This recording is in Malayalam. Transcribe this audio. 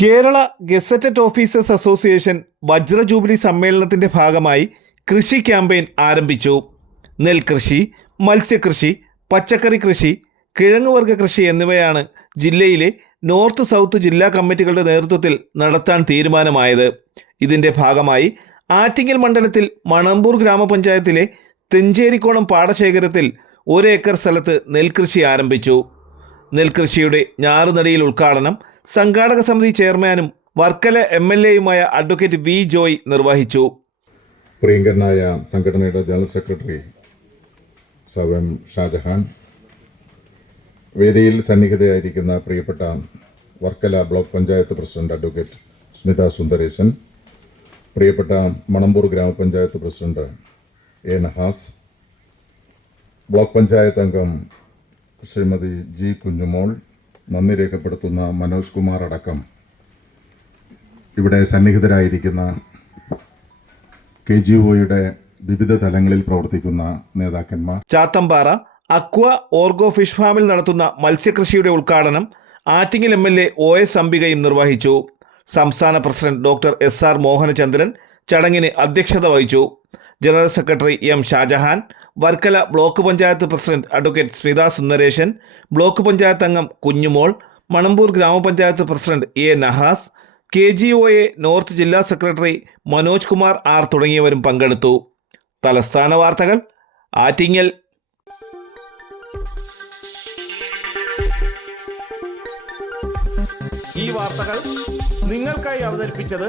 കേരള ഗസറ്റഡ് ഓഫീസേഴ്സ് അസോസിയേഷൻ വജ്ര ജൂബിലി സമ്മേളനത്തിന്റെ ഭാഗമായി കൃഷി ക്യാമ്പയിൻ ആരംഭിച്ചു. നെൽകൃഷി മത്സ്യകൃഷി പച്ചക്കറി കൃഷി കിഴങ്ങുവർഗ കൃഷി എന്നിവയാണ് ജില്ലയിലെ നോർത്ത് സൗത്ത് ജില്ലാ കമ്മിറ്റികളുടെ നേതൃത്വത്തിൽ നടത്താൻ തീരുമാനമായത്. ഇതിന്റെ ഭാഗമായി ആറ്റിങ്ങൽ മണ്ഡലത്തിൽ മണമ്പൂർ ഗ്രാമപഞ്ചായത്തിലെ തെഞ്ചേരിക്കോണം പാടശേഖരത്തിൽ ഒരേക്കർ സ്ഥലത്ത് നെൽകൃഷി ആരംഭിച്ചു. നെൽകൃഷിയുടെ ഞാറുനടിയിൽ ഉദ്ഘാടനം സംഘാടക സമിതി ചെയർമാനും വർക്കല എം എൽ എയുമായ അഡ്വക്കേറ്റ് വി ജോയ് നിർവഹിച്ചു. പ്രിയങ്കരനായ സംഘടനയുടെ ജനറൽ സെക്രട്ടറി സവം ഷാജഹാൻ വേദിയിൽ സന്നിഹിതയായിരിക്കുന്ന പ്രിയപ്പെട്ട Varkala block panchayat president advocate Smitha Sundaresan പ്രിയപ്പെട്ട മണമ്പൂർ ഗ്രാമപഞ്ചായത്ത് president A Nahas block panchayat അംഗം ശ്രീമതി ജി കുഞ്ഞുമോൾ നന്ദി രേഖപ്പെടുത്തുന്ന മനോജ് കുമാർ അടക്കം. ഇവിടെ സന്നിഹിതരായിരിക്കുന്ന കെ ജി ഒയുടെ വിവിധ തലങ്ങളിൽ പ്രവർത്തിക്കുന്ന നേതാക്കന്മാർ. ചാത്തമ്പാറ അക്വ ഓർഗോ ഫിഷ് ഫാമിൽ നടത്തുന്ന മത്സ്യകൃഷിയുടെ ഉദ്ഘാടനം Attingal M L A O S അംബികയും നിർവഹിച്ചു. സംസ്ഥാന president doctor S R Mohanachandran ചടങ്ങിന് അധ്യക്ഷത വഹിച്ചു. General secretary M Shajahan Varkala block panchayat president advocate Smitha Sundaresan block panchayat അംഗം കുഞ്ഞുമോൾ മണമ്പൂർ ഗ്രാമപഞ്ചായത്ത് president A Nahas K G O A north ജില്ലാ സെക്രട്ടറി മനോജ് കുമാർ ആർ തുടങ്ങിയവരും പങ്കെടുത്തു. തലസ്ഥാന വാർത്തകൾ ആറ്റിങ്ങൽ. ഈ വാർത്തകൾ നിങ്ങൾക്കായി അവതരിപ്പിച്ചത്